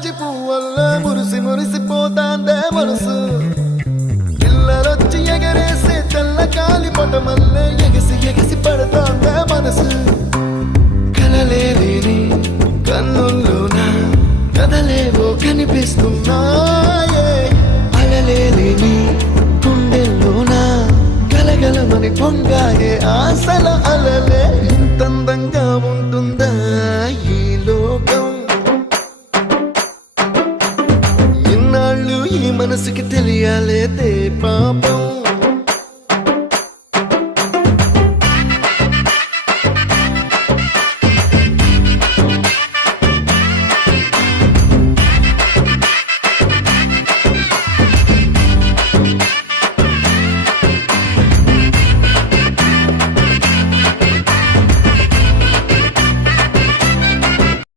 జాజి పువ్వల్ల మురిసి మురిసిపోతాందే మనసు పిల్లలొచ్చి ఎగరేసే తెల్ల కాలి పటమల్లే ఎగిసి ఎగిసి పడతాందే మనసు కలలేని